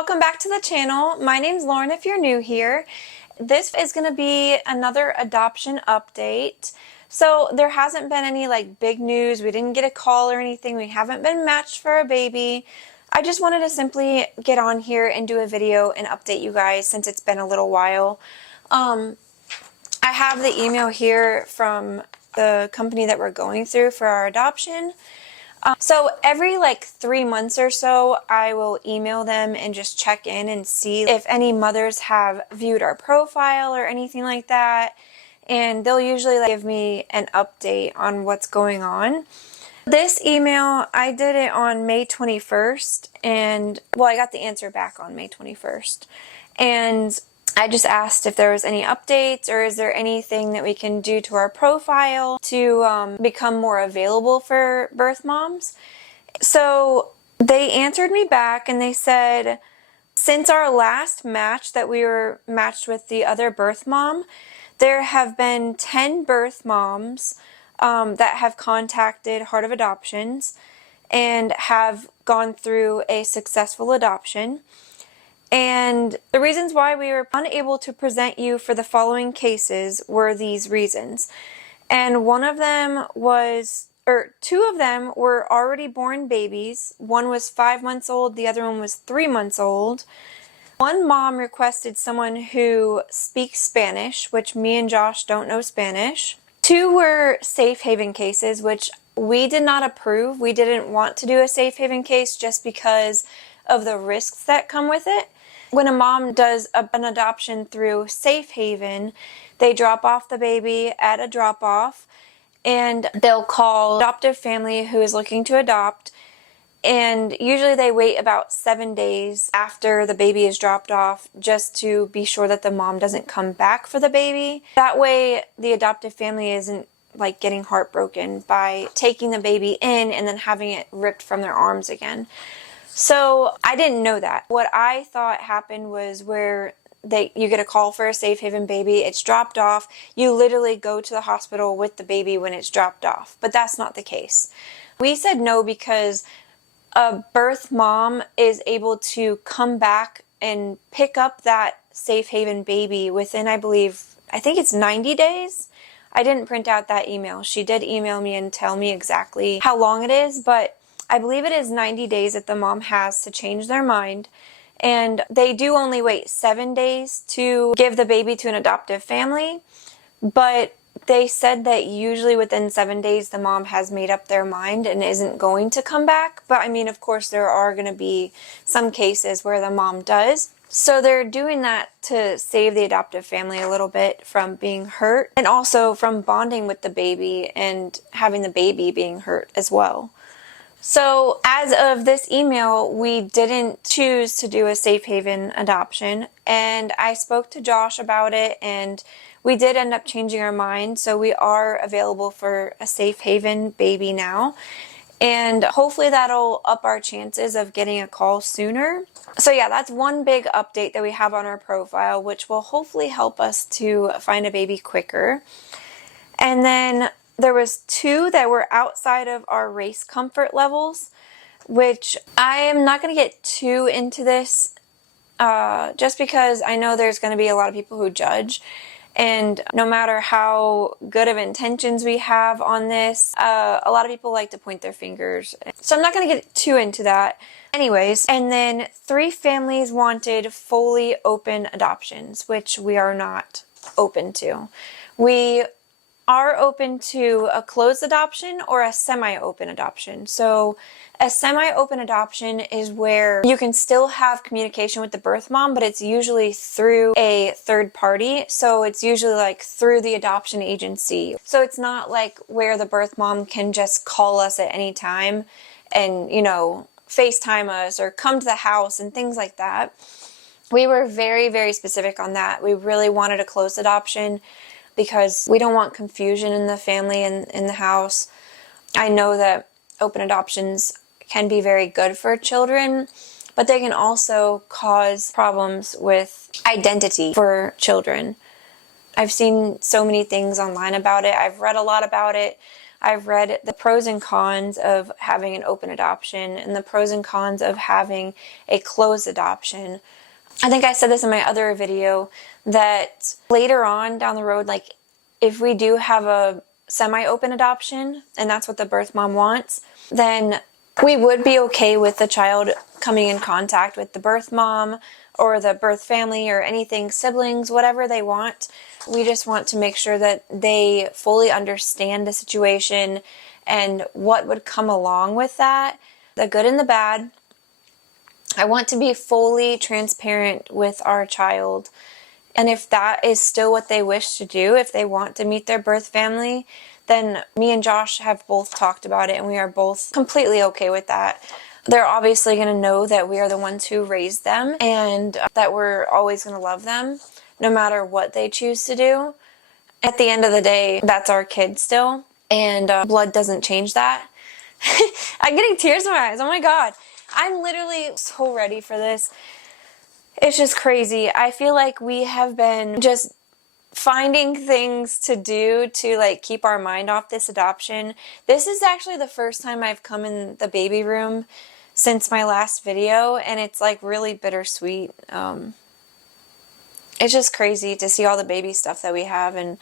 welcome back to the channel. My name's Lauren if you're new here. This is going to be another adoption update. So there hasn't been any big news. We didn't get a call or anything. We haven't been matched for a baby. I just wanted to simply get on here and do a video and update you guys since it's been a little while. I have the email here from the company that we're going through for our adoption. So every 3 months or so, I will email them and just check in and see if any mothers have viewed our profile or anything like that. And they'll usually give me an update on what's going on. This email, I did it on May 21st, and I got the answer back on May 21st. And I just asked if there was any updates or is there anything that we can do to our profile to become more available for birth moms. So they answered me back and they said, since our last match that we were matched with the other birth mom, there have been 10 birth moms that have contacted Heart of Adoptions and have gone through a successful adoption. And the reasons why we were unable to present you for the following cases were these reasons. And one of them was, or two of them were already born babies. One was 5 months old, the other one was 3 months old. One mom requested someone who speaks Spanish, which me and Josh don't know Spanish. Two were safe haven cases, which we did not approve. We didn't want to do a safe haven case just because of the risks that come with it. When a mom does an adoption through Safe Haven, they drop off the baby at a drop-off and they'll call adoptive family who is looking to adopt, and usually they wait about 7 days after the baby is dropped off just to be sure that the mom doesn't come back for the baby. That way the adoptive family isn't getting heartbroken by taking the baby in and then having it ripped from their arms again. So I didn't know that. What I thought happened was where you get a call for a Safe Haven baby, it's dropped off, you literally go to the hospital with the baby when it's dropped off. But that's not the case. We said no because a birth mom is able to come back and pick up that Safe Haven baby within, I think it's 90 days. I didn't print out that email. She did email me and tell me exactly how long it is, but I believe it is 90 days that the mom has to change their mind, and they do only wait 7 days to give the baby to an adoptive family, but they said that usually within 7 days the mom has made up their mind and isn't going to come back. But I mean, of course, there are going to be some cases where the mom does. So they're doing that to save the adoptive family a little bit from being hurt and also from bonding with the baby and having the baby being hurt as well. So as of this email, we didn't choose to do a Safe Haven adoption, and I spoke to Josh about it, and we did end up changing our mind. So we are available for a Safe Haven baby now, and hopefully that'll up our chances of getting a call sooner. So yeah, that's one big update that we have on our profile, which will hopefully help us to find a baby quicker. And then there was two that were outside of our race comfort levels, which I am not going to get too into this just because I know there's going to be a lot of people who judge, and no matter how good of intentions we have on this, a lot of people like to point their fingers. So I'm not going to get too into that. Anyways, and then 3 families wanted fully open adoptions, which we are not open to. We are open to a closed adoption or a semi-open adoption. So a semi-open adoption is where you can still have communication with the birth mom, but it's usually through a third party. So it's usually through the adoption agency. So it's not where the birth mom can just call us at any time and, FaceTime us or come to the house and things like that. We were very, very specific on that. We really wanted a closed adoption because we don't want confusion in the family and in the house. I know that open adoptions can be very good for children, but they can also cause problems with identity for children. I've seen so many things online about it. I've read a lot about it. I've read the pros and cons of having an open adoption and the pros and cons of having a closed adoption. I think I said this in my other video that later on down the road, like if we do have a semi-open adoption and that's what the birth mom wants, then we would be okay with the child coming in contact with the birth mom or the birth family or anything, siblings, whatever they want. We just want to make sure that they fully understand the situation and what would come along with that, the good and the bad. I want to be fully transparent with our child. And if that is still what they wish to do, if they want to meet their birth family, then me and Josh have both talked about it and we are both completely okay with that. They're obviously going to know that we are the ones who raised them and that we're always going to love them no matter what they choose to do. At the end of the day, that's our kid still, and blood doesn't change that. I'm getting tears in my eyes. Oh my God. I'm literally so ready for this. It's just crazy. I feel like we have been just finding things to do to like keep our mind off this adoption. This is actually the first time I've come in the baby room since my last video, and it's like really bittersweet. It's just crazy to see all the baby stuff that we have and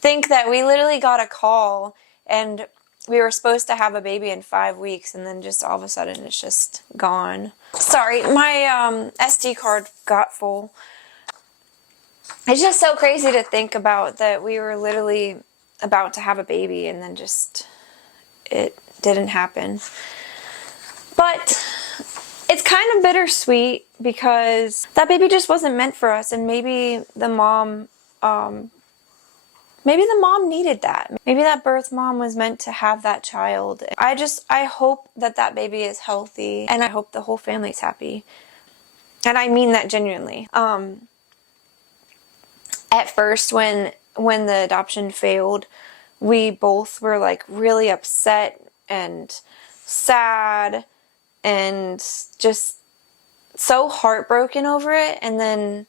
think that we literally got a call and we were supposed to have a baby in 5 weeks, and then just all of a sudden it's just gone. Sorry, my SD card got full. It's just so crazy to think about that we were literally about to have a baby and then just it didn't happen. But it's kind of bittersweet because that baby just wasn't meant for us, and maybe the mom needed that. Maybe that birth mom was meant to have that child. I hope that that baby is healthy, and I hope the whole family's happy. And I mean that genuinely. At first, when the adoption failed, we both were like really upset and sad and just so heartbroken over it. And then,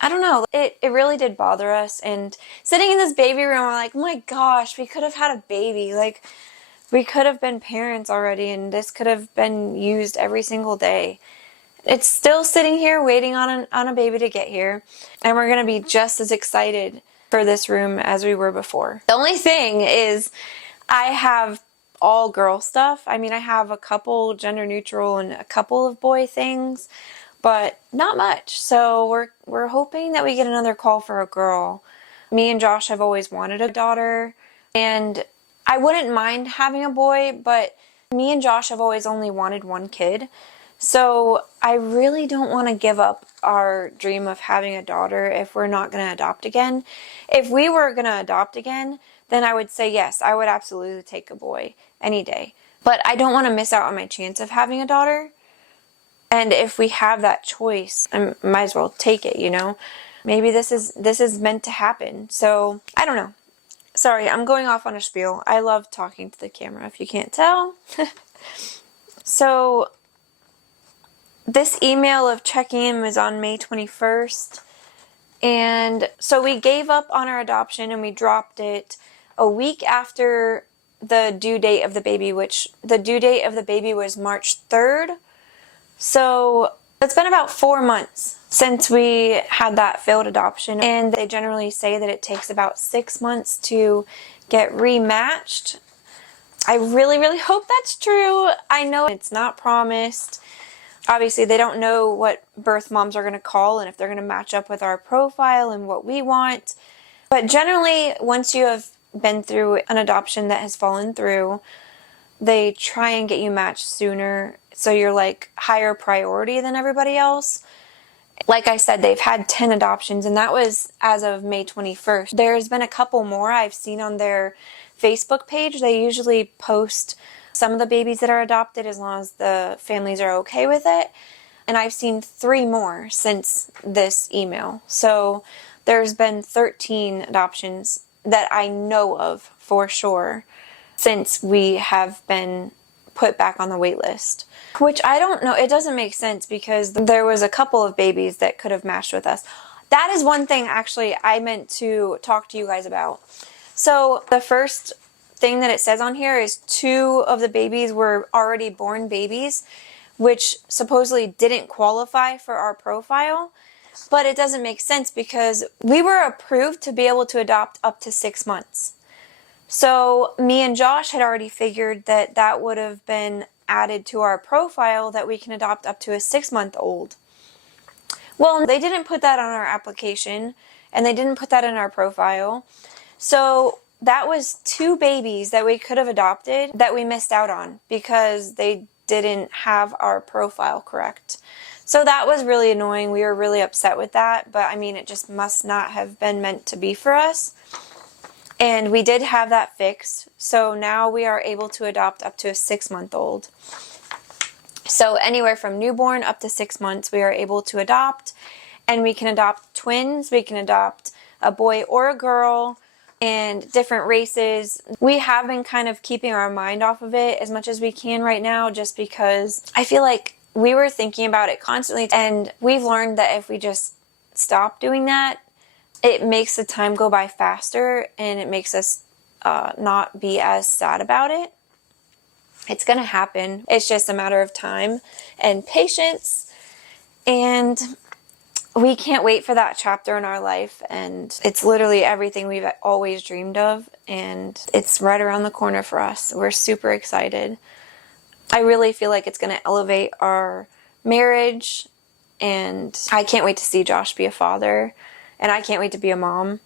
I don't know, it really did bother us. And sitting in this baby room, I'm like, oh my gosh, we could have had a baby. Like, we could have been parents already, and this could have been used every single day. It's still sitting here waiting on a baby to get here, and we're going to be just as excited for this room as we were before. The only thing is I have all girl stuff. I mean, I have a couple gender neutral and a couple of boy things, but not much. So we're hoping that we get another call for a girl. Me and Josh have always wanted a daughter, and I wouldn't mind having a boy, but me and Josh have always only wanted one kid. So I really don't want to give up our dream of having a daughter if we're not going to adopt again. If we were going to adopt again, then I would say yes, I would absolutely take a boy any day. But I don't want to miss out on my chance of having a daughter. And if we have that choice, I might as well take it, you know. Maybe this is meant to happen. So I don't know. Sorry, I'm going off on a spiel. I love talking to the camera, if you can't tell. So this email of checking in was on May 21st. And so we gave up on our adoption and we dropped it a week after the due date of the baby, which the due date of the baby was March 3rd. So it's been about 4 months since we had that failed adoption. And they generally say that it takes about 6 months to get rematched. I really, really hope that's true. I know it's not promised. Obviously, they don't know what birth moms are going to call and if they're going to match up with our profile and what we want. But generally, once you have been through an adoption that has fallen through, they try and get you matched sooner, so you're like higher priority than everybody else. Like I said, they've had 10 adoptions, and that was as of May 21st. There's been a couple more I've seen on their Facebook page. They usually post some of the babies that are adopted as long as the families are okay with it. And I've seen 3 more since this email. So there's been 13 adoptions that I know of for sure since we have been put back on the wait list. Which I don't know, it doesn't make sense because there was a couple of babies that could have matched with us. That is one thing actually I meant to talk to you guys about. So the first thing that it says on here is 2 of the babies were already born babies, which supposedly didn't qualify for our profile. But it doesn't make sense because we were approved to be able to adopt up to 6 months. So me and Josh had already figured that that would have been added to our profile, that we can adopt up to a 6-month-old. Well, they didn't put that on our application, and they didn't put that in our profile. So that was 2 babies that we could have adopted that we missed out on because they didn't have our profile correct. So that was really annoying. We were really upset with that, but I mean, it just must not have been meant to be for us. And we did have that fixed, so now we are able to adopt up to a 6-month-old. So anywhere from newborn up to 6 months, we are able to adopt, and we can adopt twins, we can adopt a boy or a girl, and different races. We have been kind of keeping our mind off of it as much as we can right now, just because I feel like we were thinking about it constantly, and we've learned that if we just stop doing that, it makes the time go by faster, and it makes us not be as sad about it. It's going to happen. It's just a matter of time and patience, and we can't wait for that chapter in our life, and it's literally everything we've always dreamed of, and it's right around the corner for us. We're super excited. I really feel like it's going to elevate our marriage, and I can't wait to see Josh be a father. And I can't wait to be a mom.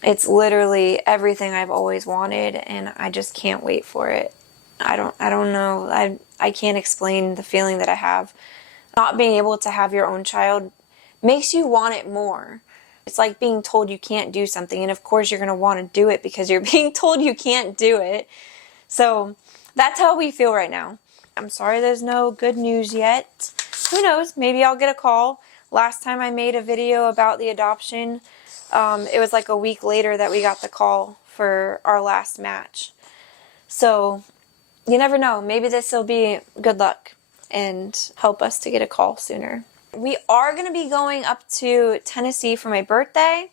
It's literally everything I've always wanted, and I just can't wait for it. I don't know. I can't explain the feeling that I have. Not being able to have your own child makes you want it more. It's like being told you can't do something, and of course you're going to want to do it because you're being told you can't do it. So that's how we feel right now. I'm sorry there's no good news yet. Who knows? Maybe I'll get a call. Last time I made a video about the adoption, it was like a week later that we got the call for our last match. So you never know. Maybe this will be good luck and help us to get a call sooner. We are going to be going up to Tennessee for my birthday,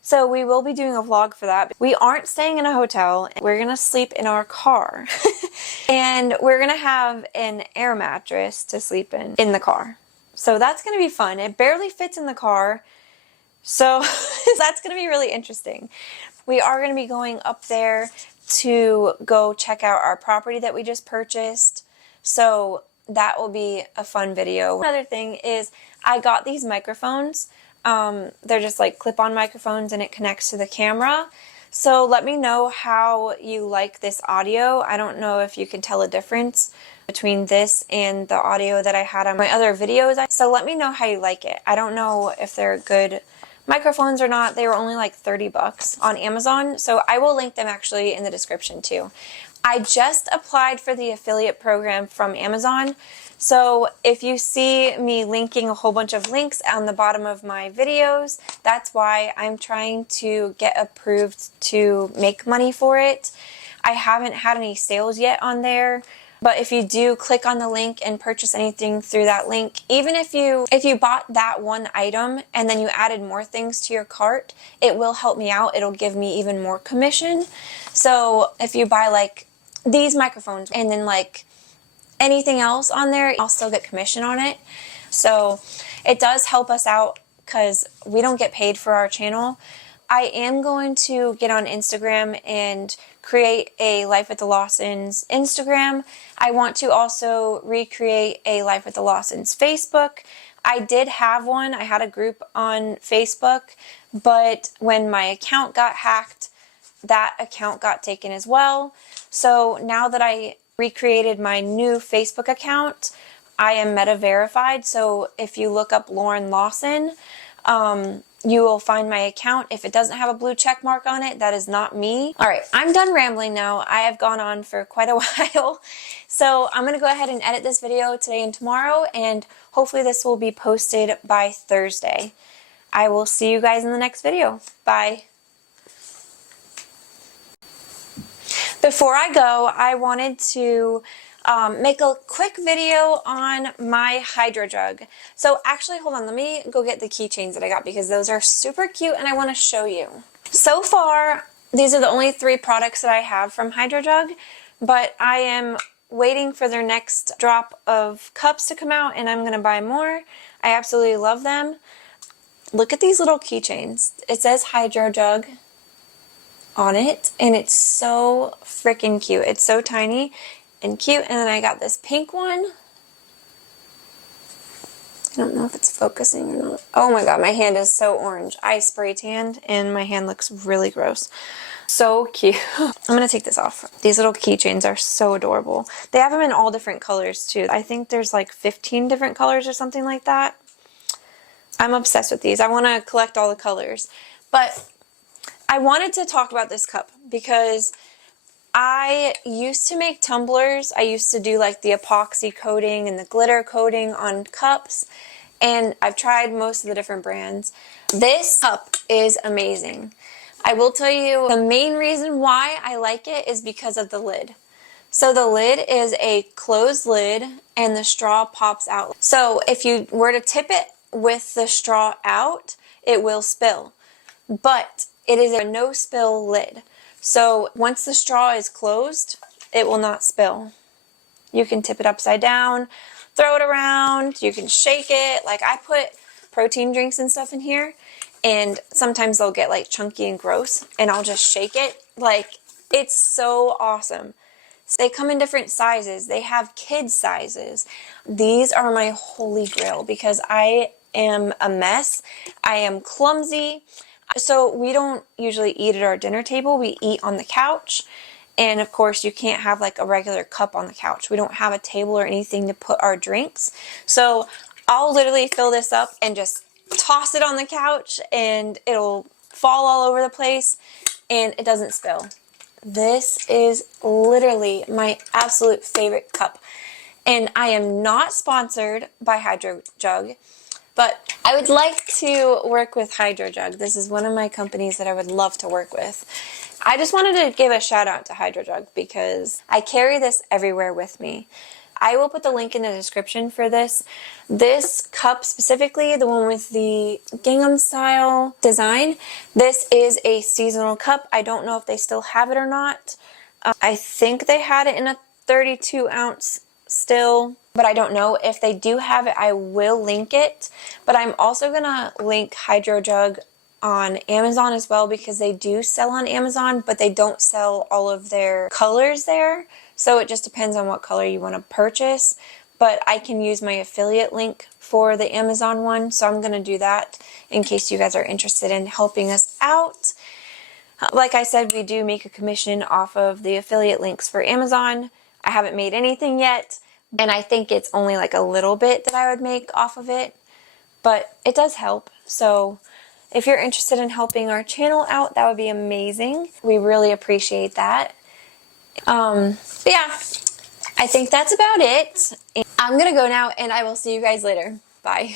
so we will be doing a vlog for that. We aren't staying in a hotel. We're going to sleep in our car, and we're going to have an air mattress to sleep in the car. So that's going to be fun. It barely fits in the car, so that's going to be really interesting. We are going to be going up there to go check out our property that we just purchased, so that will be a fun video. Another thing is I got these microphones. They're just like clip-on microphones, and it connects to the camera. So let me know how you like this audio. I don't know if you can tell a difference between this and the audio that I had on my other videos. So let me know how you like it. I don't know if they're good microphones or not. They were only like 30 bucks on Amazon. So I will link them actually in the description too. I just applied for the affiliate program from Amazon. So if you see me linking a whole bunch of links on the bottom of my videos, that's why I'm trying to get approved to make money for it. I haven't had any sales yet on there, but if you do click on the link and purchase anything through that link, even if you bought that one item and then you added more things to your cart, it will help me out. It'll give me even more commission. So if you buy like these microphones and then like anything else on there, I'll still get commission on it. So it does help us out because we don't get paid for our channel. I am going to get on Instagram and create a Life with the Lawsons Instagram. I want to also recreate a Life with the Lawsons Facebook. I did have one. I had a group on Facebook, but when my account got hacked, that account got taken as well. So now that I recreated my new Facebook account, I am meta verified. So if you look up Lauren Lawson, you will find my account. If it doesn't have a blue check mark on it, that is not me. All right, I'm done rambling now. I have gone on for quite a while. So I'm going to go ahead and edit this video today and tomorrow, and hopefully this will be posted by Thursday. I will see you guys in the next video. Bye. Before I go, I wanted to make a quick video on my Hydro Jug. So actually, hold on, let me go get the keychains that I got because those are super cute and I want to show you. So far, these are the only 3 products that I have from HydroJug, but I am waiting for their next drop of cups to come out, and I'm going to buy more. I absolutely love them. Look at these little keychains. It says HydroJug on it, and it's so freaking cute. It's so tiny and cute. And then I got this pink one. I don't know if it's focusing or not. Oh my god, my hand is so orange. I spray tanned and my hand looks really gross. So cute. I'm gonna take this off. These little keychains are so adorable. They have them in all different colors too. I think there's like 15 different colors or something like that. I'm obsessed with these. I want to collect all the colors. But I wanted to talk about this cup because I used to make tumblers. I used to do like the epoxy coating and the glitter coating on cups, and I've tried most of the different brands. This cup is amazing. I will tell you the main reason why I like it is because of the lid. So the lid is a closed lid and the straw pops out. So if you were to tip it with the straw out, it will spill. But it is a no spill lid. So once the straw is closed, it will not spill. You can tip it upside down, throw it around, you can shake it. Like I put protein drinks and stuff in here, and sometimes they'll get like chunky and gross, and I'll just shake it. Like it's so awesome. They come in different sizes. They have kids sizes. These are my holy grail because I am a mess. I am clumsy. So we don't usually eat at our dinner table. We eat on the couch. And of course, you can't have like a regular cup on the couch. We don't have a table or anything to put our drinks. So I'll literally fill this up and just toss it on the couch and it'll fall all over the place and it doesn't spill. This is literally my absolute favorite cup. And I am not sponsored by HydroJug, but I would like to work with HydroJug. This is one of my companies that I would love to work with. I just wanted to give a shout out to HydroJug because I carry this everywhere with me. I will put the link in the description for this. This cup specifically, the one with the gingham style design, this is a seasonal cup. I don't know if they still have it or not. I think they had it in a 32 ounce still, but I don't know. If they do have it, I will link it. But I'm also going to link HydroJug on Amazon as well because they do sell on Amazon, but they don't sell all of their colors there. So it just depends on what color you want to purchase. But I can use my affiliate link for the Amazon one, so I'm going to do that in case you guys are interested in helping us out. Like I said, we do make a commission off of the affiliate links for Amazon. I haven't made anything yet, and I think it's only like a little bit that I would make off of it, but it does help. So if you're interested in helping our channel out, that would be amazing. We really appreciate that. But yeah, I think that's about it. I'm gonna go now, and I will see you guys later. Bye.